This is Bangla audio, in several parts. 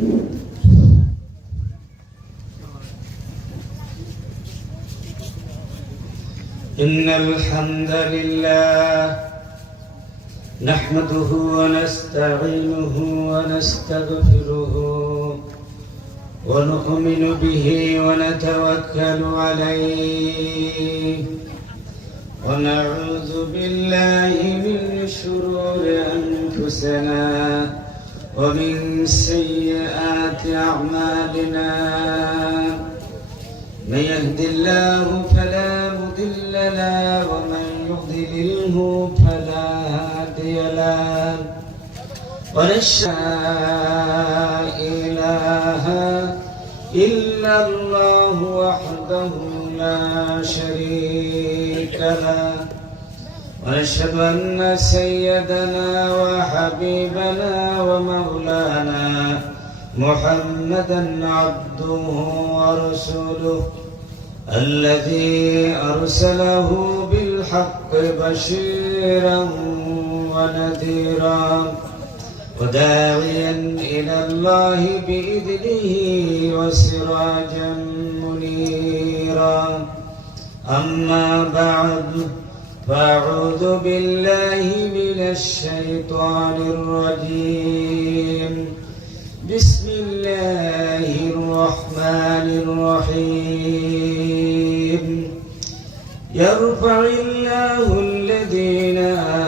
إن الحمد لله نحمده ونستعينه ونستغفره ونؤمن به ونتوكل عليه ونعوذ بالله من شرور أنفسنا ومن سيئات أعمالنا من يهد الله فلا مضل له ومن يضلله فلا هادي له ونشهد لا إله إلا الله وحده لا شريك له ونشهد أن سيدنا وحبيبنا ومولانا محمدا عبده ورسوله الذي أرسله بالحق بشيرا ونذيرا وداعيا إلى الله بإذنه وسراجا منيرا أما بعد فأعوذ بالله من الشيطان الرجيم بسم الله الرحمن الرحيم يرفع الله الذين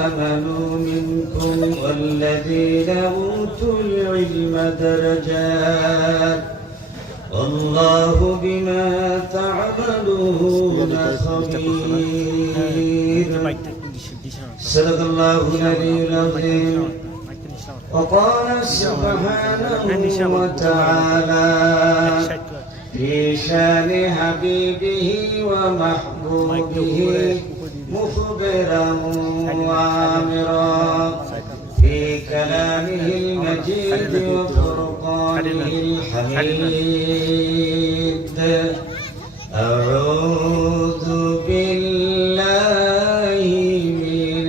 آمنوا منكم والذين أوتوا العلم درجات والله بما تعملون خبير صدق الله العلي العظيم وقال سبحانه وتعالى في شان حبيبه ومحبوبه مخبرا وآمرا في كلامه المجيد وفرقانه الحميد أعوذ بالله من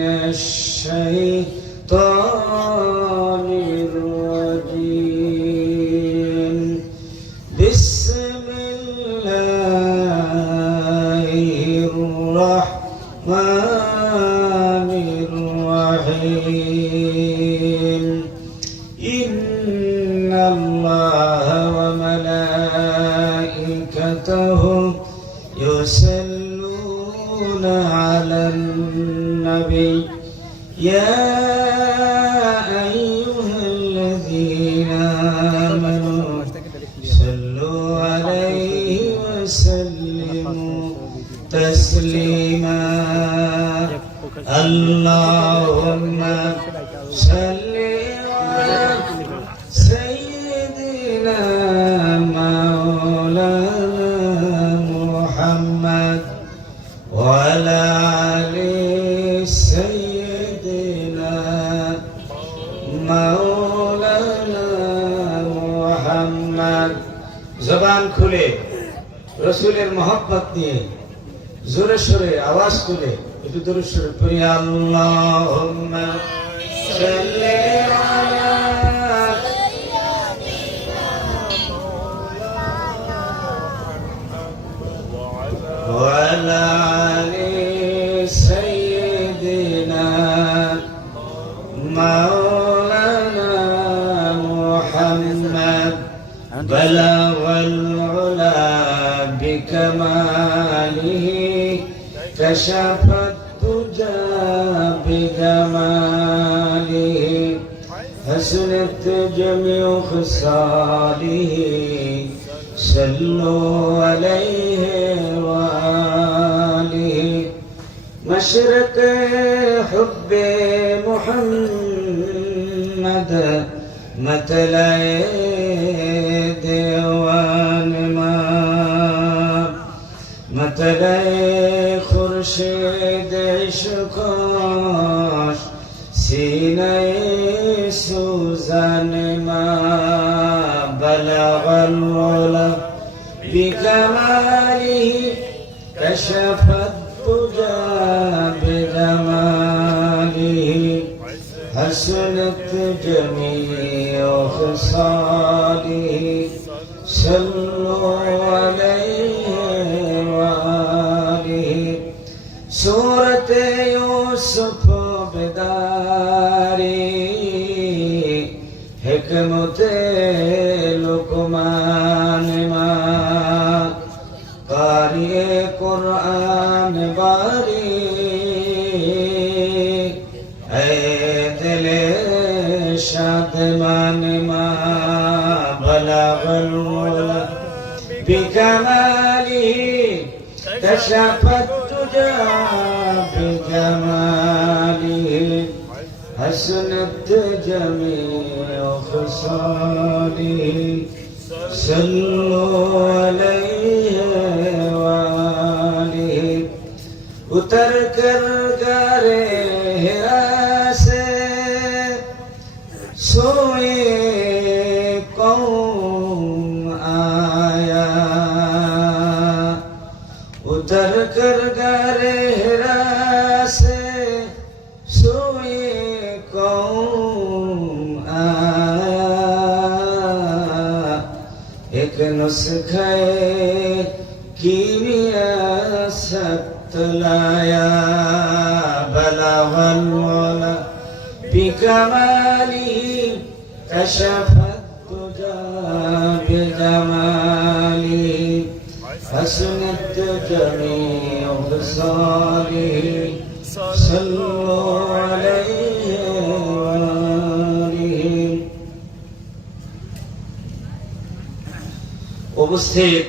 الشيطان الرجيم بسم الله الرحمن الرحيم إن الله وملائكته يصلون على النبي يا أيها الذين آمنوا صلوا عليه وسلموا تسليما اللهم صل على سيدنا مولانا محمد وعلى آل سيدنا مولانا محمد জবান খুলে রসুলের মহব্বত নিয়ে জোরে সোরে আওয়াজ তুলে একটু জোরে সোরে পড়ি আল্লাহুম্মা সাল্লি আলা وعلى آل سيدنا مولانا محمد بلغ العلا بكماله كشف الدجى بجماله حسنت جميع خصاله صلوا عليه وآله مشرق حب محمد مطلع دیوان ما مطلع خورشید عشقاش سینه سوزن ما بلغ العلا بكماله كشف الدجى بجماله حسنت جميع خصاله صلوا عليه وآله سورة يوسف بداري حکمت لقمان ما قاری قرآن باری اے دل شادمان ما بلغ العلا بکماله کشف الدجى بجماله حسنت جميع خصاله صلوا عليه وآله उतर कर गारे हिरा से सोए कौन आया उतर कर गारे हिरा से सोए कौन आया एक नुस्खे कीमिया सतलाया बलग العلا بكماله كشف الدجى بجماله حسنت جميع خصاله صلوا عليه وآله উপস্থিত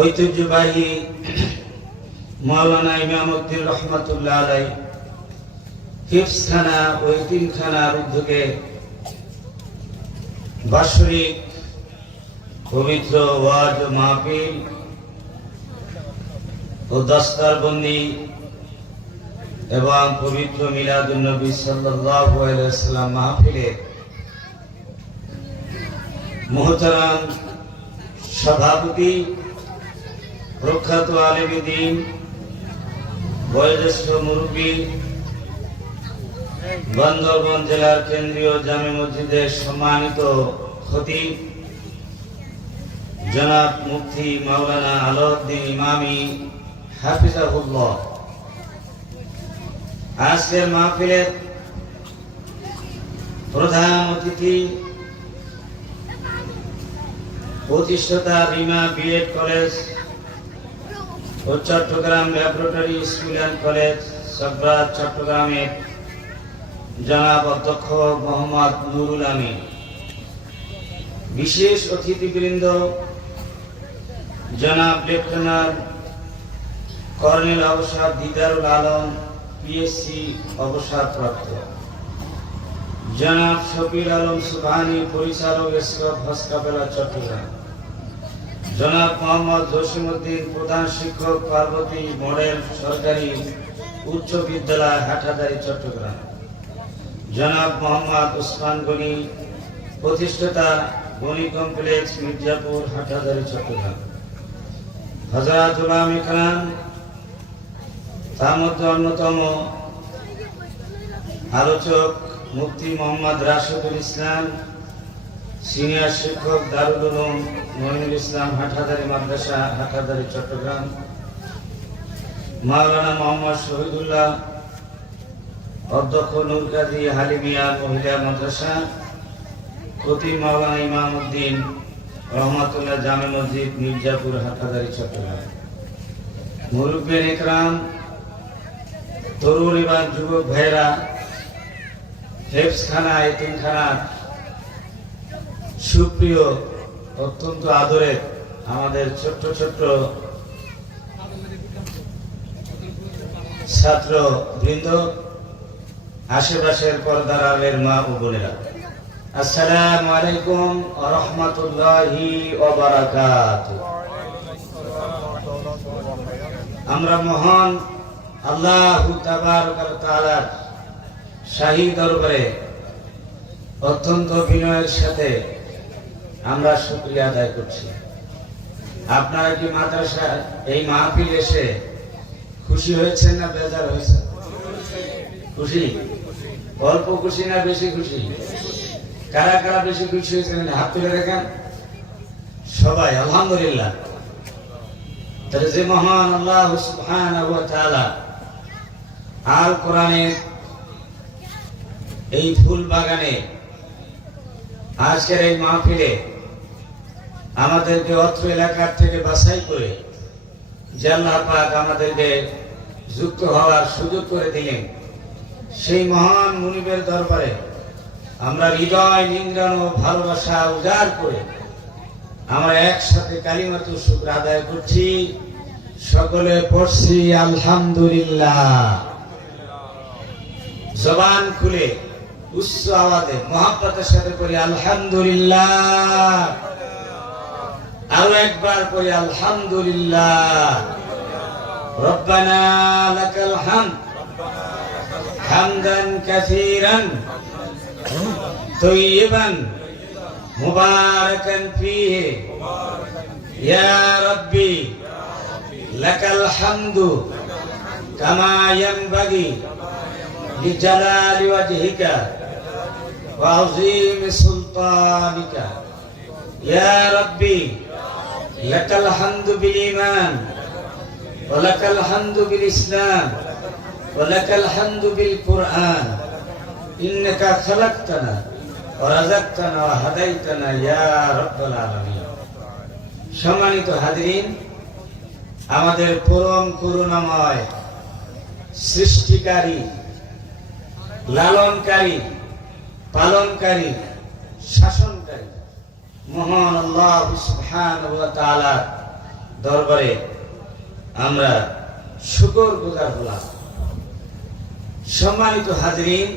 ঐতিহ্যবাহী মাওলানা ইমামউদ্দিন রহমাতুল্লাহ আলাইহি হিফজখানা ও এতিমখানার উদ্যোগে বাৎসরিক পবিত্র ওয়াজ মাহফিল ও দস্তরবন্দি এবং পবিত্র মিলাদুন নবী সাল্লাল্লাহু আলাইহি ওয়াসাল্লাম মাহফিলে মুহতারাম সভাপতি প্রখ্যাত আলেম দ্বীন বয়োজ্যেষ্ঠ মুরব্বী বান্দরবান জেলার কেন্দ্রীয় জামে মসজিদের সম্মানিত খতিব জনাব মুফতি মাওলানা আলাউদ্দিন ইমামি হাফিজাহুল্লাহ আজকের মাহফিলের প্রধান অতিথি প্রতিষ্ঠাতা রিমা বিএড কলেজ ও Chittagong laboratory school and college সগরাত চট্টগ্রামের জনাব অধ্যক্ষ মোহাম্মদ নুরুল আমিন, বিশেষ অতিথিবৃন্দ জনাব লেফটেন্যান্ট কর্নেল অবসর দিদারুল আলম পিএসসি অবসরপ্রাপ্ত, জনাব শফির আলম সুবহানী পরিচালক এসকপ হসকাবেলা চট্টগ্রাম, জনাব মোহাম্মদ জসিমউদ্দিন প্রধান শিক্ষক পার্বতী মডেল সরকারি উচ্চ বিদ্যালয় হাটহাজারী চট্টগ্রাম, জনাব মোহাম্মদ উসমান গনি প্রতিষ্ঠাতা গনি কমপ্লেক্স মির্জাপুর হাটহাজারী চট্টগ্রাম, হযরত উলামা ইকরাম তার মধ্যে অন্যতম আলোচক মুফতি মোহাম্মদ রাশেদুল ইসলাম, সিনিয়র শিক্ষক দারুল উলুম মঈনুল ইসলাম হাটহাজারী মাদ্রাসা হাটহাজারী চট্টগ্রাম, মাওলানা মোহাম্মদ শহীদুল্লাহ অধ্যক্ষ নূর কাজী হালিমিয়া মহিলা মাদ্রাসা, খতিব মাওলানা ইমামউদ্দিন রহমাতুল্লাহ জামে মসজিদ মির্জাপুর হাটহাজারী চট্টগ্রাম, মুরব্বিয়ান ইকরাম, তরুণ এবং যুবক ভাইরা, হেফজখানা এতিমখানা সুপ্রিয় অত্যন্ত আদরের আমাদের ছোট্ট ছোট্ট ছাত্র বৃন্দ, আশেপাশের পর্দার আলের মা ও বোনেরা, আসসালামু আলাইকুম ওয়া রাহমাতুল্লাহি ওয়া বারাকাতুহু। আমরা মহান আল্লাহ তাবারক ওয়া তাআলার শাহী দরবারে অত্যন্ত বিনয়ের সাথে আমরা শুকরিয়া আদায় করছি। আপনারা কি মাদ্রাসা এই মাহফিল এসে খুশি হয়েছেন না বেজার হয়েছেন? খুশি। অল্প খুশি না বেশি খুশি? কারা কারা বেশি খুশি হয়েছেন হাত তুলে দেখেন। সবাই আলহামদুলিল্লাহ। তাহলে যে মহান আল্লাহ সুবহানাহু ওয়া তাআলা আল কোরআনের এই ফুল বাগানে আজকের এই মাহফিলে আমাদেরকে অত্র এলাকার থেকে বাছাই করে যে আল্লাহ পাক আমাদেরকে যুক্ত হওয়ার সুযোগ করে দিলেন, সেই মহান মুনিবের দরবারে আমরা হৃদয় নিংড়ানো ভালোবাসা উজাড় করে আমরা একসাথে কালিমাতুল শুকর আদায় করছি। সকলে পড়ছি আলহামদুলিল্লাহ। জবান খুলে উচ্চ আওয়াজে মহব্বতের সাথে পড়ি আলহামদুলিল্লাহ। আরো একবার পড়ি আলহামদুলিল্লাহ। রব্বানা লাকাল হামদ হামদান কাসীরান তয়্যিবান মুবারাকান ফীহি ইয়া রাব্বি লাকাল হামদু কামা ইয়ানবাগি লিজালালি ওয়াজহিকা ওয়া আযীমি সুলতানিকা ইয়া রাব্বি লাকাল হামদু বিল ঈমান ওয়া লাকাল হামদু বিল ইসলাম ওয়া লাকাল হামদু বিল কুরআন ইন্নাকা খালাকতানা ওয়া রাযাকতানা ওয়া হাদাইতানা ইয়া রাব্বাল আলামিন। সম্মানিত হাজিরিন, আমাদের পরম করুণাময় সৃষ্টিকারী, লালনকারী, পালনকারী, শাসনকারী মহান আল্লাহ সুবহানাহু ওয়া তাআলা দরবারে আমরা শুকরগুজার হলাম। সম্মানিত হাজিরিন,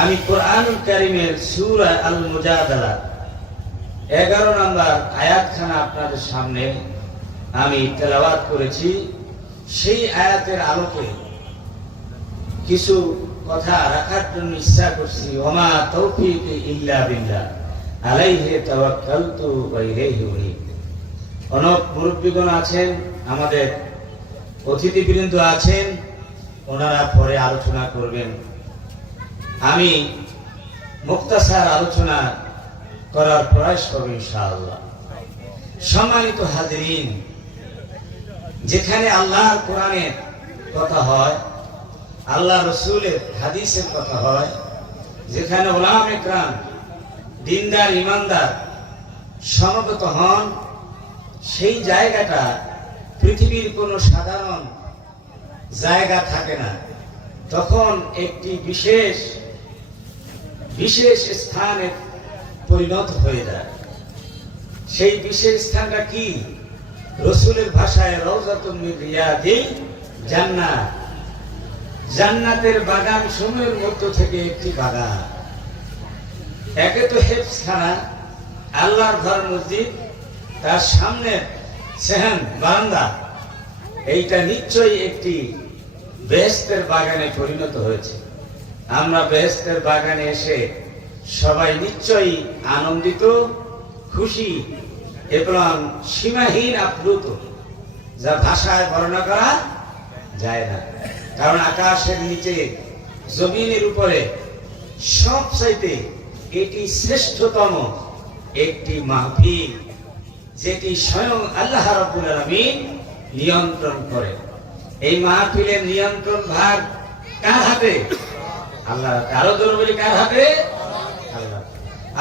আমি কোরআনুল কারীমের সূরা আল মুজাদালা 11 নম্বর আয়াতখানা আপনাদের সামনে আমি তেলাওয়াত করেছি। সেই আয়াতের আলোকে কিছু কথা রাখার জন্য ইচ্ছা করছি। ওমা তৌফিকি ইল্লা বিল্লাহ আলাইহি তাওয়াক্কালতু ওয়া ইলাইহি উনীব। অনেক মুরব্বীগণ আছেন, আমাদের অতিথিবৃন্দ আছেন, ওনারা পরে আলোচনা করবেন। আমি মুক্তাসার আলোচনা করার প্রয়াস করব ইনশাআল্লাহ। সম্মানিত হাজিরিন, যেখানে আল্লাহর কোরআনের কথা হয়, আল্লাহ রসুলের হাদিসের কথা হয়, যেখানে উলামা ইকরাম দিনদার ইমানদার সমবেত হন, সেই জায়গাটা পৃথিবীর কোনো সাধারণ জায়গা থাকে না। তখন একটি বিশেষ বিশেষ স্থানে পরিণত হয়ে যায়। সেই বিশেষ স্থানটা কি? রসুলের ভাষায় রাউযাতুম মিন রিয়াদিল জান্নাত, জান্নাতের বাগান সমূহের মধ্য থেকে একটি বাগান। একে তো হেফজখানা, আল্লাহর ঘর মসজিদ, তার সামনে সেহান বারান্দা, এইটা নিশ্চয়ই একটি বেহেশতের বাগানে পরিণত হয়েছে। আমরা বেহেশতের বাগানে এসে সবাই নিশ্চয়ই আনন্দিত, খুশি এবং সীমাহীন আপ্লুত, যা ভাষায় বর্ণনা করা যায় না। কারণ আকাশের নিচে জমিনের উপরে সবচাইতে এটি শ্রেষ্ঠতম একটি মাহফিল, যেটি স্বয়ং আল্লাহ রাব্বুল আলামিন নিয়ন্ত্রণ করে। এই মাহফিলের নিয়ন্ত্রণ ভাগ কার হাতে? আল্লাহ। আরো জোরে বলি, কার হাতে? আল্লাহ।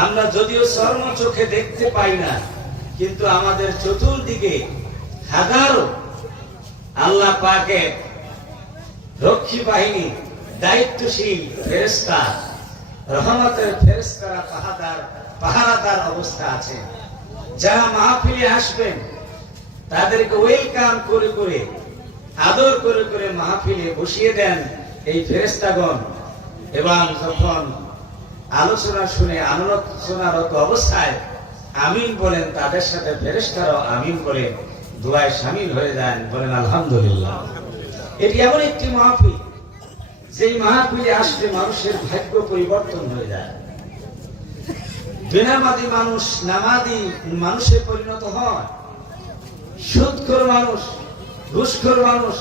আমরা যদিও চর্ম চোখে দেখতে পাই না, কিন্তু আমাদের চতুর্দিকে হাজারো আল্লাহ পাকের রক্ষী বাহিনী, দায়িত্বশীল ফেরেশতা, রহমতের ফেরেশতারা পাহারাদার অবস্থা আছে। যারা মাহফিলে আসবেন তাদেরকে ওয়েলকাম করে করে, আদর করে করে মাহফিলে বসিয়ে দেন এই ফেরেশতাগণ। এবং যখন আলোচনা শুনে আলোচনারত অবস্থায় আমিন বলেন, তাদের সাথে ফেরেশতারাও আমিন বলে দোয়ায় শামিল হয়ে যান, বলেন আলহামদুলিল্লাহ। এটি এমন একটি মাহফিল, যেই মাহফিলে আসলে মানুষের ভাগ্য পরিবর্তন হয়ে যায়। বেনামাজি মানুষ নামাজি মানুষে পরিণত হয়। সুদখোর মানুষ, ঘুষখোর মানুষ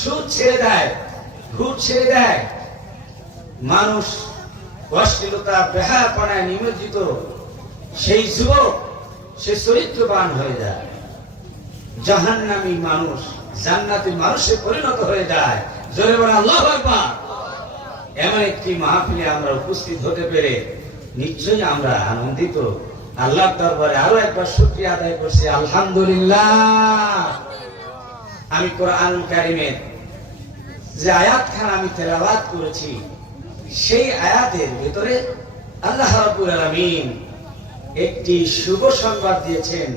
সুদ ছেড়ে দেয়, ঘুষ ছেড়ে দেয়। মানুষ অশ্লীলতা বেহায়াপনায় নিমজ্জিত সেই যুবক সে চরিত্রবান হয়ে যায়, জাহান্নামী মানুষ জান্নাতি মানুষে পরিণত হয়ে যায়। জোরে বলেন আল্লাহু আকবার। এমন একটি মাহফিলে আমরা উপস্থিত হতে পেরে নিশ্চয়ই আমরা আনন্দিত। আল্লাহর দরবারে আরো একবার শুকরিয়া আদায় করছি, আলহামদুলিল্লাহ। আমি কোরআনুল কারীমের যে আয়াতখানা আমি তেলাওয়াত করেছি, সেই আয়াতের ভিতরে আল্লাহ রাব্বুল আলামিন একটি শুভ সংবাদ দিয়েছেন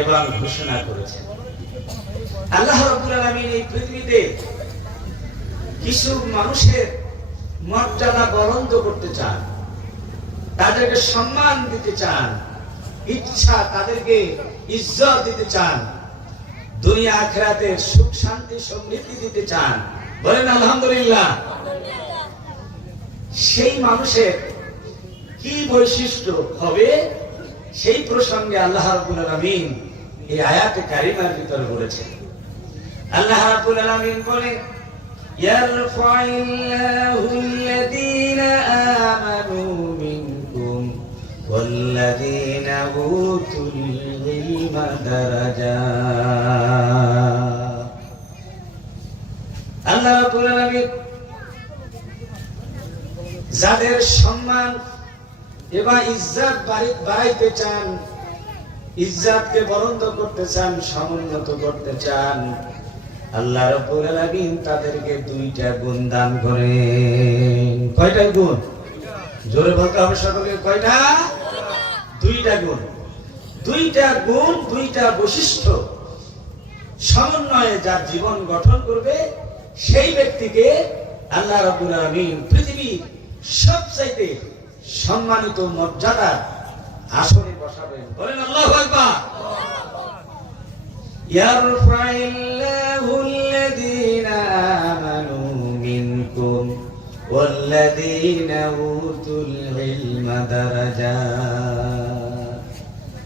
এবং ঘোষণা করেছেন। আল্লাহ রাব্বুল আলামিন এই পৃথিবীতে কিছু মানুষের মর্যাদা বলন্দ করতে চান, তাদেরকে সম্মান দিতে চান, ইচ্ছা তাদেরকে ইজ্জত দিতে চান, দুনিয়া আখিরাতের সুখ শান্তি সমৃদ্ধি দিতে চান। বলেন আলহামদুলিল্লাহ। সেই মানুষের কি বৈশিষ্ট্য হবে সেই প্রসঙ্গে আল্লাহ রাব্বুল আলামিন এই আয়াতে কারিমার ভিতরে বলেছেন। আল্লাহ রাব্বুল আলামিন বলেন, ইয়ারফাইল্লাহুল্লাযীনা আমানু মিনকুম ওয়াল্লাযীনা উতুল ইলমা দারাজাত। আল্লাহ রাব্বুল আলামিন যাদের সম্মান এবং ইজ্জত বাড়াইতে চান, ইজ্জতকে বলন্দ করতে চান, সমুন্নত করতে চান, আল্লাহ রাব্বুল আলামিন তাদেরকে দুইটা গুণ দান করেন। কয়টা গুণ? জোরে বলতে হবে সকলে, কয়টা? দুইটা গুণ। দুইটা গুণ, দুইটা বৈশিষ্ট্য সমন্বয়ে যার জীবন গঠন করবে, সেই ব্যক্তিকে আল্লাহ রাব্বুল আলামিন পৃথিবীর সবচাইতে সম্মানিত মর্যাদার আসনে বসাবেন। বলেন আল্লাহু আকবার। ইয়ারফাইল্লাহুল্লাযীনা আমানু মিনকুম ওয়াল্লাযীনা উতুল ইলমা দারাজাত।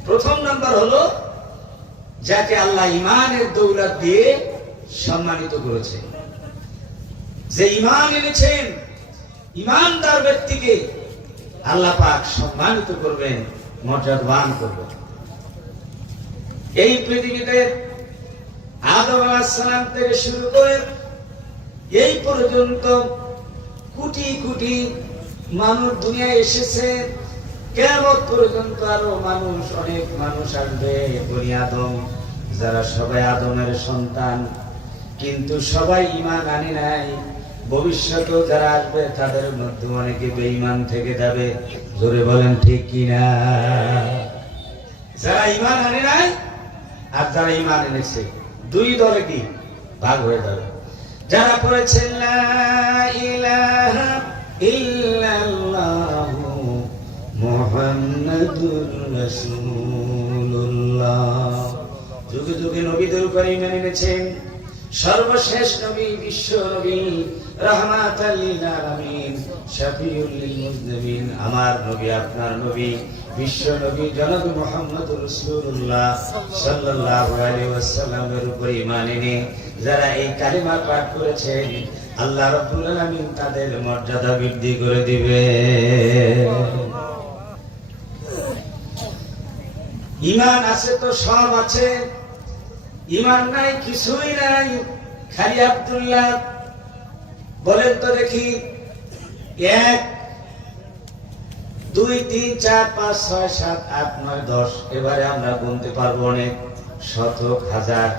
প্রথম নাম্বার হলো যাকে আল্লাহ ঈমানের দৌলত দিয়ে সম্মানিত করেছেন। যে ঈমান এনেছেন, ঈমানদার ব্যক্তিকে আল্লাহ পাক সম্মানিত করবেন, মর্যাদাবান করবেন। এই পৃথিবীতে আদম আলাইহিস সালাম থেকে শুরু করে এই পর্যন্ত কোটি কোটি মানুষ দুনিয়ায় এসেছে। কিয়ামত পর্যন্ত আরো মানুষ, অনেক মানুষ আসবে, বনি আদম, যারা সবাই আদমের সন্তান, কিন্তু সবাই ঈমান আনে নাই। ভবিষ্যতেও যারা আসবে তাদের মধ্যে অনেকে বেঈমান থেকে যাবে। জোরে বলেন ঠিক কিনা? যারা ঈমান আনে নাই আর যারা ঈমান এনেছে, দুই দলে কি ভাগ হয়ে যাবে। যারা পড়েছে লা ইলাহা ইল্লাল্লাহু মুহাম্মাদুর রাসূলুল্লাহ, যুগে যুগে নবীদের উপর ঈমান এনেছেন। সর্বশেষ নবী, বিশ্ব নবী, রাহমাতাল লিল আলামিন, শাফিউল লিল মুজনিবিন, আমার নবী, আপনার নবী, বিশ্ব নবী জনাব মুহাম্মদুর রাসূলুল্লাহ সাল্লাল্লাহু আলাইহি ওয়াসাল্লামের উপর ঈমান এনে যারা এই কালিমা পাঠ করেছেন, আল্লাহ রাব্বুল আলামিন তাদের মর্যাদা বৃদ্ধি করে দিবে। ঈমান আছে তো সব আছে, ঈমান নাই কিছুই নাই। খালি আব্দুল্লাহ বলেন তো দেখি, 1 2 3 4 5 6 7 8 9 10, এবারে আমরা গুনতে পারবো অনেক, শতক, হাজার,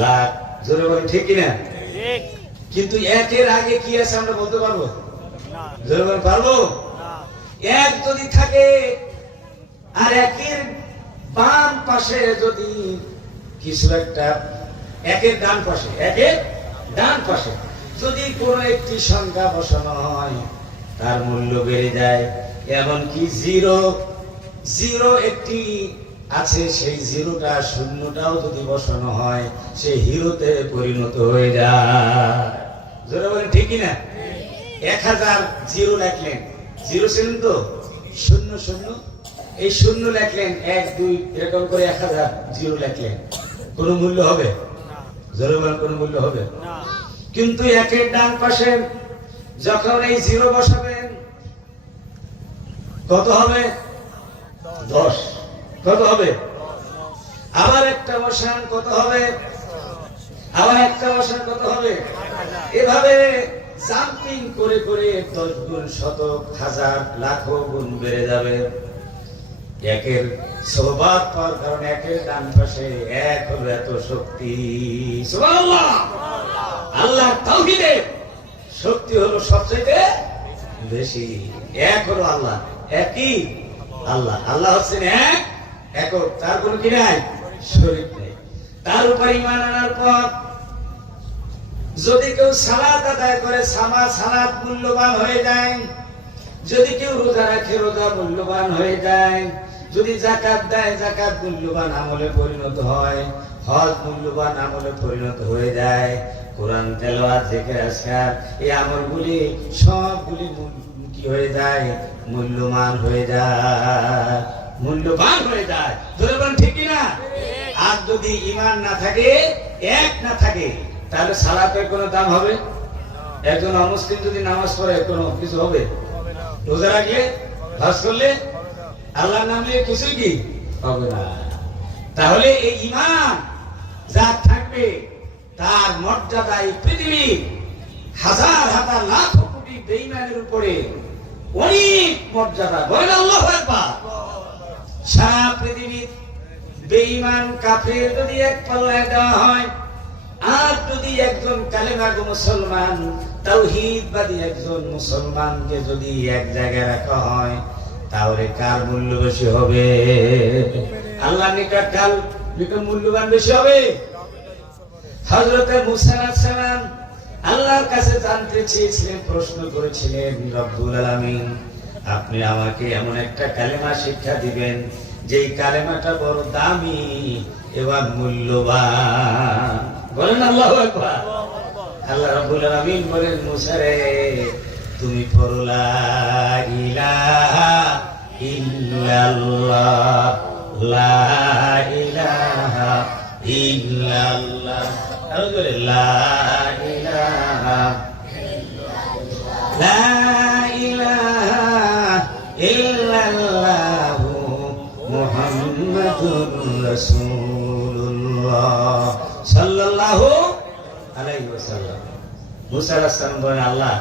লাখ। জোরে বলেন ঠিক কিনা? কিন্তু 1 এর আগে কি আছে আমরা বলতে পারবো? জোরে বলেন পারবো? 1 যদি থাকে আর 1 এর বাম পাশে যদি কিছু একটা, 1 এর ডান পাশে, 1 এর ডান পাশে যদি কোনো একটি সংখ্যা বসানো হয়, তার মূল্য বেড়ে যায়। এমনকি জিরো একটি আছে, সেই জিরোটা, শূন্যটাও যদি বসানো হয়, সে হিরোতে পরিণত হয়ে যায়। জোরে বলেন ঠিক কিনা? 1000 জিরো লেখলেন, জিরো ছিলেন তো, শূন্য শূন্য, এই শূন্য লেখলেন, 1 2 এরকম করে 1000 জিরো লেখলেন, কোন মূল্য হবে? জোরে বলেন কোন মূল্য হবে? কিন্তু 1 এর ডান পাশে যখন এই জিরো বসাবেন কত হবে? 10। কত হবে? আবার একটা বসান, কত হবে? আবার একটা বসান, কত হবে? এভাবে জাম্পিং করে করে 10 গুণ, শতক, হাজার, লাখ গুণ বেড়ে যাবে। একের সোহবত পাওয়ার কারণে একের ডান পাশে এক হলো এত শক্তি। সুবহানাল্লাহ। আল্লাহ তাওহীদের শক্তি হলো সবচেয়ে বেশি। এক হলো আল্লাহ, একই আল্লাহ। আল্লাহ হচ্ছেন এক, একক, তার কোনো কি নাই, শরীক নেই। তার উপর ঈমান আনার পর যদি কেউ সালাত আদায় করে, সালাত মূল্যবান হয়ে যায়। যদি কেউ রোজা রাখে, রোজা মূল্যবান হয়ে যায়। যদি যাকাত দেয়, যাকাত মূল্যবান আমলে পরিণত হয়। হজ মূল্যবান আমলে পরিণত হয়ে যায়। কোরআন তেলাওয়াত, জিকির, আজকার, এই আমলগুলি সবগুলি কি হয়ে যায়? মূল্যবান হয়ে যায়, মূল্যবান হয়ে যায়। ধরবেন ঠিক না? আর যদি ঈমান না থাকে, এক না থাকে, তাহলে সালাতের কোনো দাম হবে? একজন অমুসলিম যদি নামাজ পড়ে কোনো কিছু হবে? রোজা রাখলে, হজ করলে, আল্লাহর নাম নিয়ে কিছুই কি হবে না। তাহলে এই ঈমান যার থাকবে তার মর্যাদা এই পৃথিবীর হাজার হাজার লাখ কোটি বেঈমানের উপরে অনেক মর্যাদা। বলেন আল্লাহু আকবার। সারা পৃথিবীর বেঈমান কাফের যদি এক পাল্লায় দেওয়া হয়, আর যদি একজন কালেমাগো মুসলমান তাওহীদবাদী একজন মুসলমানকে যদি এক জায়গায় রাখা হয়, তাহলে কার মূল্য বেশি হবে? আল্লাহর নিকট কার মূল্যবান বেশি হবে? হযরত মুসা আলাইহিস সালাম আল্লাহর কাছে জানতে চেয়েছিলেন, প্রশ্ন করেছিলেন, রব্বুল আলামিন আপনি আমাকে এমন একটা কালেমা শিক্ষা দিবেন যেই কালেমাটা বড় দামি এবং মূল্যবান। বলেন আল্লাহু আকবার। আল্লাহ রাব্বুল আলামিন বলেন, মুসা রে তুমি পড়ো লা ইলাহা ইল্লাল্লাহ, লা ইলাহা ইল্লাল্লাহ, লা ইলাহা লা ইলাহা ইল্লাল্লাহ মুহাম্মাদুর রাসূলুল্লাহ সাল্লাল্লাহু আলাইহি ওয়াসাল্লাম। মুসা আলাইহিস সালাম বলেন, আল্লাহ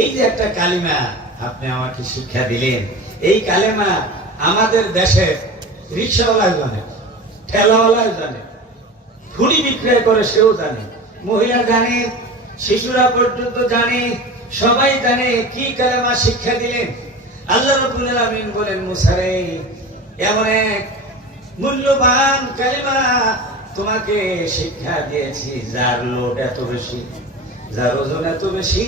এই যে একটা কালিমা আপনি আমাকে শিক্ষা দিলেন, এই কালেমা আমাদের দেশে রিকশাওয়ালা জানে, ঠেলাওয়ালা জানে, ফুড়ি বিক্রয় করে সেও জানে, মহিলা জানে, শিশুরা পর্যন্ত জানে, সবাই জানে। কি কালেমা শিক্ষা দিলেন? আল্লাহ রাব্বুল আলামিন বলেন, মুসা রে এমন এক মূল্যবান কালেমা তোমাকে শিক্ষা দিয়েছি যার লোড এত বেশি, যার ওজন এত বেশি,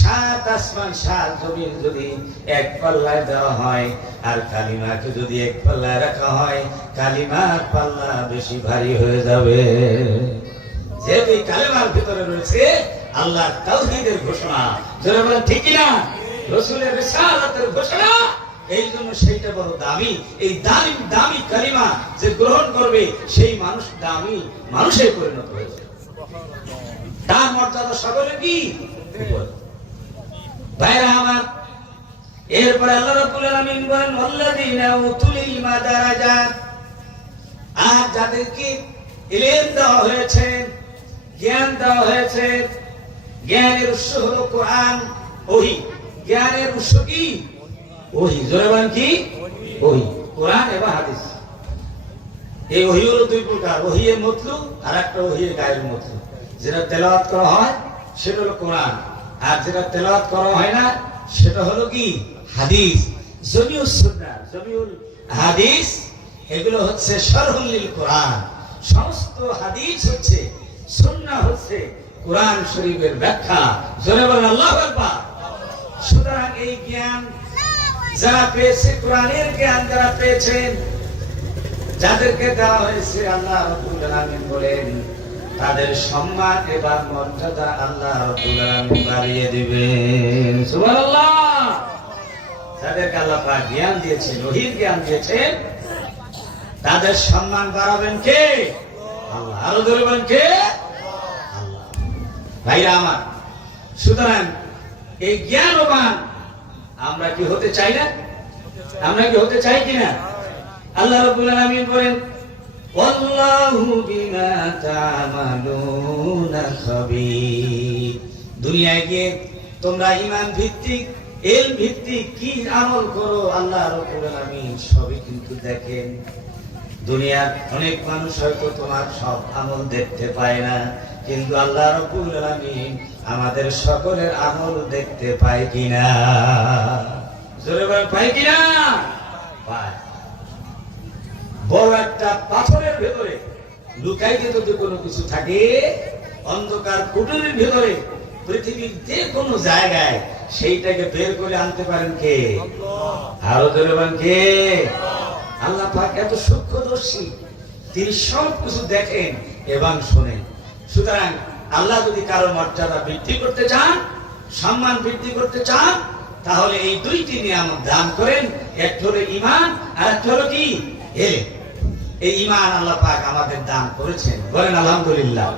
7 আসমান 7 জমিন যদি এক পাল্লায় দেওয়া হয় আর কালিমাকে যদি এক পাল্লায় রাখা হয়, কালিমার পাল্লা বেশি ভারী হয়ে যাবে। যেহেতু এই কালিমার ভিতরে রয়েছে আল্লাহর তাওহীদের ঘোষণা, যারা বলেন ঠিক না, রাসূলের রিসালাতের ঘোষণা, এই জন্য সেইটা বড় দামি। এই দামি দামি কালিমা যে গ্রহণ করবে সেই মানুষ দামি মানুষে পরিণত হয়েছে। তার মর্যাদা সকলে কি ভাইরা আমার। এরপরে আল্লাহ রাব্বুল আলামিন বলেন, ওয়াল্লাযীনা উতুল ইলমা দারাজাত, আর যাদেরকে ইলম দেওয়া হয়েছে, জ্ঞান দেওয়া হয়েছে, জ্ঞানের উৎস হলো কোরআন, ওহী। জ্ঞানের উৎস কি? ওহী। জোরে বলেন কি? ওহী, কোরআন এবং হাদিস। এই ওহী হলো দুই প্রকার, ওহীয়ে মতলু আর একটা ওহীয়ে গায়রুল মতলু। যেটা তেলাওয়াত করা হয় সেটা হলো কোরআন, আর যেটা তেলাওয়াত করা হয় না সেটা হলো কি? হাদিস। জমিউস সুন্নাহ, জমিউল হাদিস, এগুলো হচ্ছে শারহুল লিল কোরআন। সমস্ত হাদিস হচ্ছে, সুন্নাহ হচ্ছে কোরআন শরীফের ব্যাখ্যা। জোরে বলেন আল্লাহু আকবার। সুতরাং এই জ্ঞান যারা পেয়েছে, কোরআনের জ্ঞান যারা পেয়েছেন, যাদেরকে দেওয়া হয়েছে, আল্লাহ রাব্বুল আলামিন বলেন তাদের সম্মান এবং মর্যাদা আল্লাহ রাব্বুল আলামিন বাড়িয়ে দিবেন। সুবহানাল্লাহ। যাদেরকে আল্লাহ পাক জ্ঞান দিয়েছেন, ওহীর জ্ঞান দিয়েছেন, তাদের সম্মান বাড়াবেন কে? আল্লাহ। আরো ধরে বলেন কে? আল্লাহ। ভাইরা আমার, সুতরাং এই জ্ঞানবান আমরা কি হতে চাই না? আমরা কি হতে চাই কিনা? আল্লাহ রাব্বুল আলামিন বলেন ওয়াল্লাহু বিমা তা'মালুনা খাবীর। দুনিয়ায় গিয়ে তোমরা ঈমান ভিত্তিক ইলম ভিত্তিক কি আমল করো আল্লাহ রাব্বুল আলামিন সবই কিন্তু দেখেন। দুনিয়ার অনেক মানুষ হয়তো তোমার সব আমল দেখতে পায় না, কিন্তু আল্লাহ রাব্বুল আলামিন আমাদের সকলের আমল দেখতে পায় কিনা? জোরে বলেন পায় কিনা? পায়। বড় একটা পাথরের ভেতরে লুকাইতে যদি কোনো কিছু থাকে, অন্ধকার কুটুরের ভেতরে পৃথিবীর যে কোনো জায়গায় সেইটাকে বের করে আনতে পারেন কে? আরো জোরে বলেন কে? আল্লাহ পাক এত সূক্ষ্মদর্শী, তিনি সব কিছু দেখেন এবং শোনেন। সুতরাং আল্লাহ যদি কারো মর্যাদা বৃদ্ধি করতে চান, সম্মান বৃদ্ধি করতে চান, তাহলে এই দুইটি নিয়ামত দান করেন। একটা হলো ঈমান আর একটা হলো কি? ইলম। এই ঈমান আল্লাহ পাক আমাদের দান করেছেন, বলেন আলহামদুলিল্লাহ।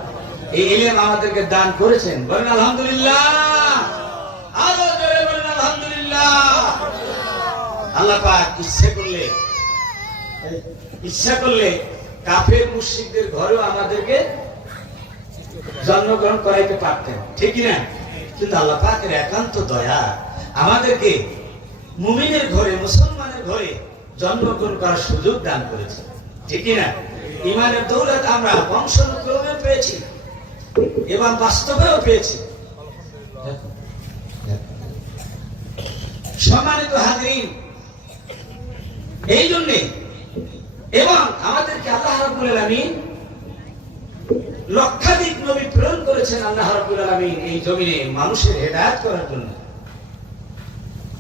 এই ইলম আমাদেরকে দান করেছেন, বলেন আলহামদুলিল্লাহ। আরো জোরে বলেন আলহামদুলিল্লাহ। আল্লাহ পাক ইচ্ছা করলে কাফের মুশরিকদের ঘরেও আমাদেরকে জন্মগ্রহণ করাইতে পারতেন, ঠিক না? কিন্তু আল্লাহ পাকের একান্ত দয়া আমাদেরকে মুমিনের ঘরে, মুসলমানের ঘরে জন্মগ্রহণ করার সুযোগ দান করেছে, ঠিক না? ঈমানের দৌলত আমরা বংশানুক্রমে পেয়েছি এবং বাস্তবেও পেয়েছি। সম্মানিত হাজিরিন, এই জন্যে এবং আমাদেরকে আল্লাহ রাব্বুল আলামিন লক্ষাধিক নবী প্রেরণ করেছেন আল্লাহ রাব্বুল আলামিন এই জমিনে মানুষের হেদায়েত করার জন্য।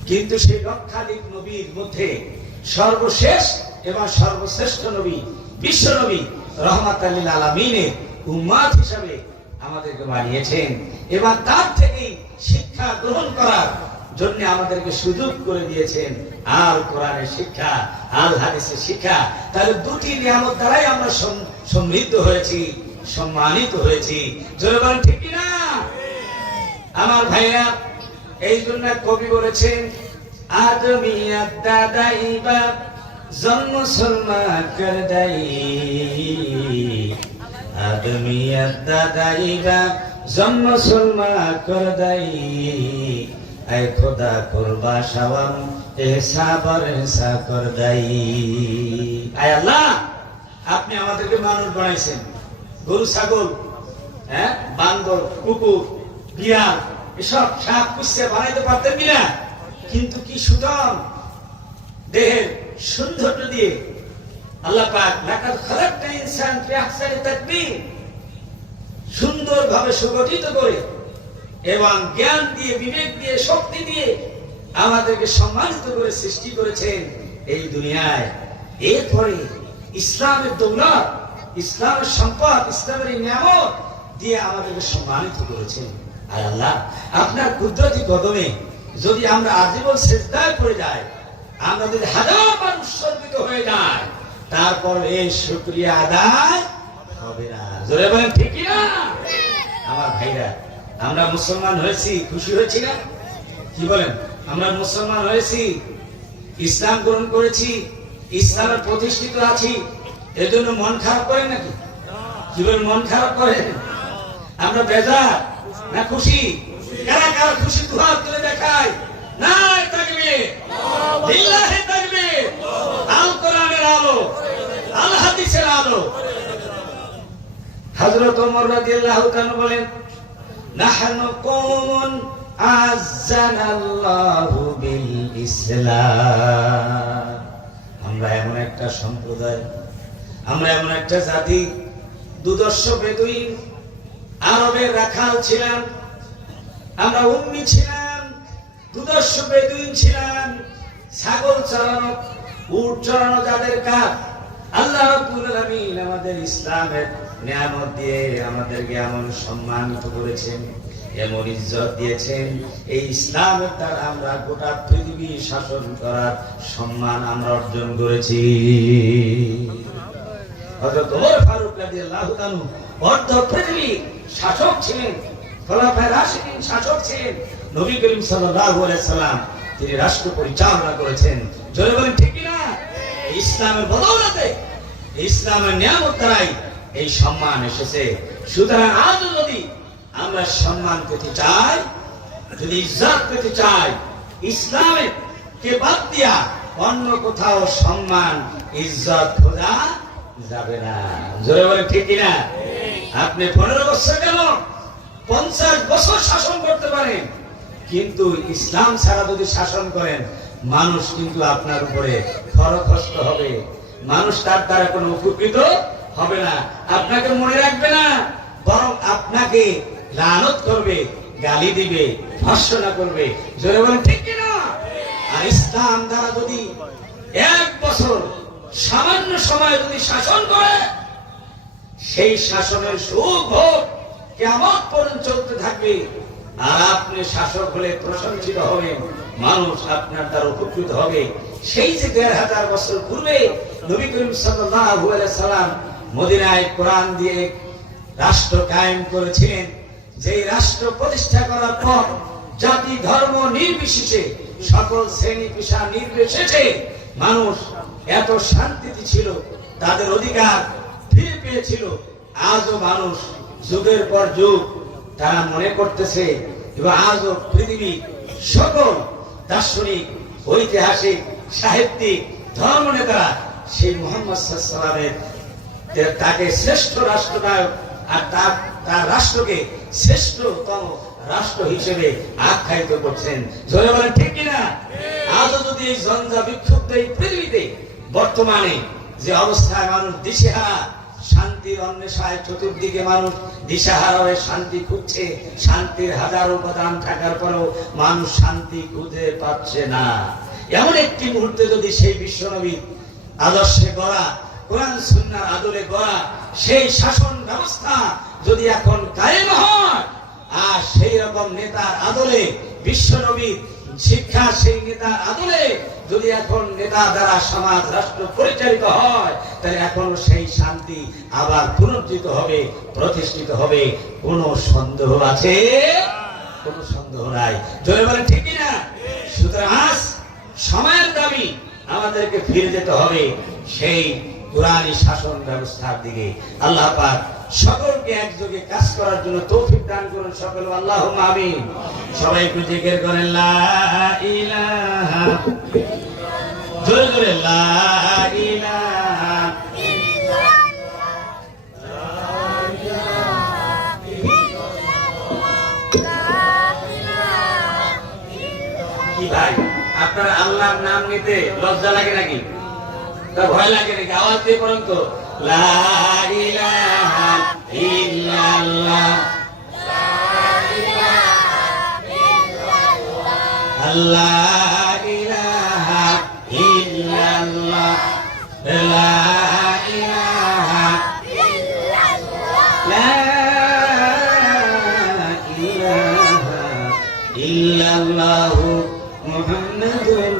কিন্তু সেই লক্ষাধিক নবীর মধ্যে সর্বশেষ এবং সর্বশ্রেষ্ঠ নবী, বিশ্ব নবী রাহমাতাল লিল আলামিনের উম্মত হিসাবে আমাদেরকে বানিয়েছেন এবং তার থেকেই শিক্ষা গ্রহণ করার জন্য আমাদেরকে সুযোগ করে দিয়েছেন আল কোরআনের শিক্ষা, আল হাদিসের শিক্ষা। তাহলে দুটি নিয়ামত দ্বারাই আমরা সমৃদ্ধ হয়েছি, সম্মানিত হয়েছি। জোরে বলেন ঠিক কি না? আমার ভাইরা, এই জন্য কবি বলেছেন আদমিয়াত দাদাইবা জন্ম সলমা কর দাই, আদমিয়াত দাদাইবা জন্ম সলমা কর দাই, এ খোদা কুরবা শাওয়াম এহসাবর এহসা কর দাই। আয় আল্লাহ, আপনি আমাদেরকে মানুষ বানাইছেন, গরু ছাগল, বান্দর, কুকুর, বিড়াল, এসব সাপ কুচ্ছা বানাইতে পারতেন কিনা? কিন্তু কি সুন্দর দেহের সৌন্দর্য দিয়ে আল্লাহ পাক লাকাদ খালাকনা ইনসান ফি আহসানি তাকবীর, সুন্দরভাবে সুগঠিত করে এবং জ্ঞান দিয়ে, বিবেক দিয়ে, শক্তি দিয়ে আমাদেরকে সম্মানিত করে সৃষ্টি করেছেন এই দুনিয়ায়। এরপরে ইসলামের দৌলত, ইসলামের সম্পদ, ইসলামের নিয়ামত দিয়ে আমাদেরকে সম্মানিত করেছেন। আর আল্লাহ আপনার কুদরতি কদমে যদি আমরা আজীবন সিজদায় পড়ে যাই, আমরা যদি হাজারবার উৎসর্গিত হয়ে যাই, তারপর এই শুকরিয়া আদায় হবে না। জোরে বলেন ঠিক কি না? আমার ভাইরা, আমরা মুসলমান হয়েছি, খুশি হয়েছি না? কি বলেন? আমরা মুসলমান হয়েছি, ইসলাম গ্রহণ করেছি, ইসলামের প্রতিষ্ঠিত আছি, এজন্য মন খারাপ করেন নাকি? কি বলেন? মন খারাপ করেন? আমরা বেজার না খুশি? কারা কারা খুশি দুহাত তুলে দেখায়। নাই তাকবীর, লিল্লাহি তাকবীর। আল কোরআনের আলো, আল হাদিসের আলো। হযরত ওমর রাদিয়াল্লাহু তাআলা বলেন, নাহনু কওমুন আযানাল্লাহু বিল ইসলাম। আমরা এমন একটা সম্প্রদায়, আমরা এমন একটা জাতি, দুদর্শ বেদুইন, আরবের রাখাল ছিলাম, আমরা উম্মি ছিলাম, দুদর্শ বেদুইন ছিলাম, ছাগল চড়ানো, উট চড়ানো যাদের কাজ। আল্লাহ রাব্বুল আলামিন আমাদের ইসলামের নিয়ামত দিয়ে আমাদেরকে এমন সম্মানিত করেছেন, এমন ইজ্জত দিয়েছেন, এই ইসলামের দ্বারা আমরা গোটা পৃথিবী শাসন করার সম্মান আমরা অর্জন করেছি। হযরত ওমর ফারুক রাদিয়াল্লাহু তাআলা অর্ধ পৃথিবী শাসক ছিলেন, খোলাফায়ে রাশিদিন শাসক ছিলেন, নবী করিম সাল্লাল্লাহু আলাইহি সাল্লাম তিনি রাষ্ট্র পরিচালনা করেছেন। জোরে বলেন ঠিক কি না? ইসলামের বদৌলতে, ইসলামের নিয়ামত দ্বারাই এই সম্মান এসেছে। সুতরাং আজ যদি আমরা সম্মান পেতে চাই, যদি ইজ্জত পেতে চাই, ইসলামের কে বাদ দিয়া অন্য কোথাও সম্মান ইজ্জত খোঁজা যাবে না। জোরে বলে ঠিক কিনা? আপনি 15 বছর কেন 50 বছর শাসন করতে পারেন, কিন্তু ইসলাম ছাড়া যদি শাসন করেন মানুষ কিন্তু আপনার উপরে খরখস্ত হবে, মানুষ তার দ্বারা কোনো উপকৃত হবে না, আপনাকে মনে রাখবে না, বরং আপনাকে লানত করবে, গালি দিবে, ভর্ৎসনা করবে। জোরে বলেন ঠিক কিনা? আর ইসলাম দ্বারা যদি 1 বছর সামান্য সময় যদি শাসন করে, সেই শাসনের সুখ ভোগ কিয়ামত পর্যন্ত চলতে থাকবে। আর আপনি শাসক হলে প্রশংসিত হবেন, মানুষ আপনার দ্বারা উপকৃত হবে। সেই যে 1500 বছর পূর্বে নবী করিম সাল্লাল্লাহু আলাইহি সাল্লাম মদিনায় কোরআন দিয়ে রাষ্ট্র কায়েম করেছিলেন, যেই রাষ্ট্র প্রতিষ্ঠা করার পর জাতি ধর্ম নির্বিশেষে, সকল শ্রেণী পেশা নির্বিশেষে মানুষ এত শান্তিতে ছিল, তাদের অধিকার ফিরে পেয়েছিল। আজও মানুষ যুগের পর যুগ তারা মনে করতেছে, এবং আজও পৃথিবীর সকল দার্শনিক, ঐতিহাসিক, সাহিত্যিক, ধর্ম নেতারা সেই মুহাম্মদ সাল্লাল্লাহু আলাইহি ওয়াসাল্লামের তাকে শ্রেষ্ঠ রাষ্ট্রনায়ক আর তার রাষ্ট্রকে শ্রেষ্ঠতম রাষ্ট্র হিসেবে আখ্যায়িত করছেন। জোরে বলেন ঠিক কিনা? আজও যদি এই জঞ্জা বিক্ষুব্ধ এই পৃথিবীতে বর্তমানে যে অবস্থায় মানুষ দিশেহারা, শান্তির অন্বেষায় চতুর্দিকে মানুষ দিশাহারা হয়ে শান্তি খুঁজছে, শান্তির হাজার উপাদান থাকার পরেও মানুষ শান্তি খুঁজে পাচ্ছে না, এমন একটি মুহূর্তে যদি সেই বিশ্বনবীর আদর্শে গড়া, কোরআন সুন্নাহর আদলে গড়া সেই শাসন ব্যবস্থা যদি এখন কায়েম হয়, আর সেই রকম নেতার আদলে, বিশ্বনবীর শিক্ষা সেই নেতার আদলে যদি এখন নেতা দ্বারা সমাজ রাষ্ট্র পরিচালিত হয়, তাহলে এখন সেই শান্তি আবার পুনর্জিত হবে, প্রতিষ্ঠিত হবে। কোন সন্দেহ আছে? কোন সন্দেহ নাই। জোরে বলেন ঠিক কিনা? সুতরাং আজ সময়ের দাবি, আমাদেরকে ফিরে যেতে হবে সেই কোরআনী শাসন ব্যবস্থার দিকে। আল্লাহ পাক সকলকে একযোগে কাজ করার জন্য তৌফিক দান করুন। সকল আল্লাহুম্মা আমিন। সবাই একটু জিকির করেন লা ইলাহা, জোরে জোরে লা ইলাহা কি ভাই, আপনার আল্লাহর নাম নিতে লজ্জা লাগে নাকি? ভয় লাগে নাকি? আওয়াজ দিয়ে পড়ুন তো, লা ইলাহা ইল্লাল্লাহ, আল্লাহ ইলাহা ইল্লাল্লাহ, লা ইলাহা ইল্লাল্লাহ, লা ইলাহা ইল্লাল্লাহ মুহাম্মাদুর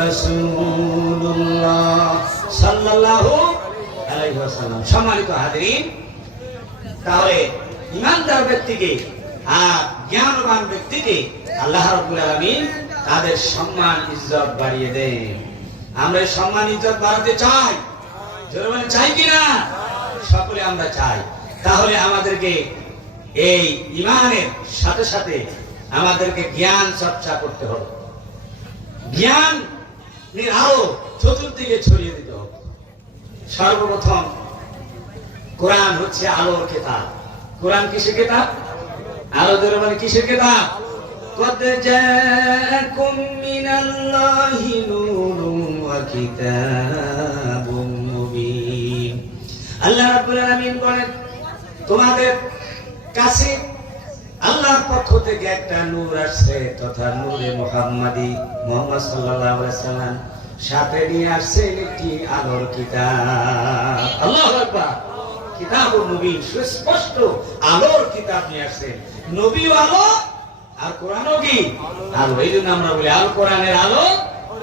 রাসূলুল্লাহ সাল্লাল্লাহু আলাইহি ওয়াসাল্লাম। সম্মানিত হাজিরিন, তাহলে ইমানদার ব্যক্তিকে আর জ্ঞানবান ব্যক্তিকে আল্লাহ রাব্বুল আলামিন তাদের সম্মান ইজ্জত বাড়িয়ে দেন। আমরা এই সম্মান ইজ্জত বাড়াতে চাই, জোরে বলেন চাই কিনা? সকলে আমরা চাই। তাহলে আমাদেরকে এই ঈমানের সাথে সাথে আমাদেরকে জ্ঞান চর্চা করতে হবে, জ্ঞান আলো চতুর্দিকে ছড়িয়ে দিতে হবে। সর্বপ্রথম কোরআন হচ্ছে আলোর কিতাব। কোরআন কিসের কিতাব? আলো। ধরে মানে কিসের কিতাব? قد جاءكم من الله نور وكتاب مبين। আল্লাহ রাব্বুল আলামিন বলেন, তোমাদের কাছে আল্লাহর পক্ষ থেকে একটা নূর আসছে, তথা নূরে মুহাম্মাদি, মুহাম্মদ সাল্লাল্লাহু আলাইহি ওয়াসাল্লাম সাথে নিয়ে আসছে একটি আলোর কিতাব। আল্লাহু আকবার। কিতাবুল মুবিন, সুস্পষ্ট আলোর কিতাব নিয়ে আসছে। নবীও আলো আর কোরআনও কি আলো। এই জন্য আমরা বলি আল কোরআনের আলো,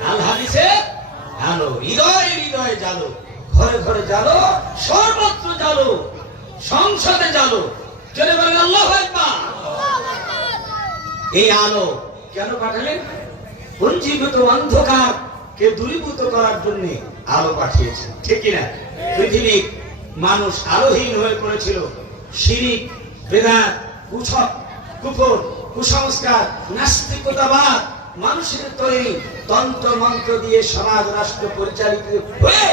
আল হাদিসের আলো। হৃদয়ে হৃদয়ে জালো, ঘরে ঘরে জালো, সর্বত্র জালো, সংসদে জালো। চলে বলেন আল্লাহু আকবার। এই আলো কেন পাঠালেন? পঞ্জীভূত অন্ধকারকে দূরীভূত করার জন্য আলো পাঠিয়েছেন, ঠিক কিনা? পৃথিবীর মানুষ আলোহীন হয়ে পড়েছিল। শিরিক, বেদাত, কুফর, কুসংস্কার, নাস্তিকতাবাদ মানুষের তৈরি তন্ত্র মন্ত্র দিয়ে সমাজ রাষ্ট্র পরিচালিত হয়ে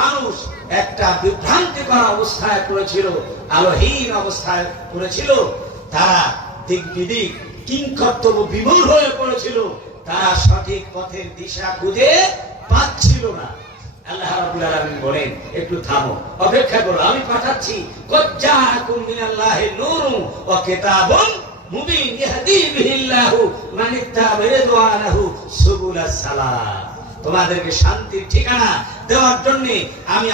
মানুষ একটা বিভ্রান্তিকর অবস্থায় পড়েছিল, আলোহীন অবস্থায় পড়েছিল। তারা দিক বিদিক কিংকর্তব্য বিমূঢ় হয়ে পড়েছিল। তারা সঠিক পথের দিশা খুঁজে পাচ্ছিল না। আল্লাহ রাব্বুল আলামিন বলেন, একটু থামো, অপেক্ষা করো, আমি পাঠাচ্ছি। কদ জাআকুম মিনাল্লাহি নূরুন ওয়া কিতাবুন মুবিন ইয়াহদি বিহিল্লাহু মান ইত্তাবা রিদওয়ানাহু সুবুলাস সালাম। তোমাদেরকে শান্তির ঠিকানা দেওয়ার জন্য আমি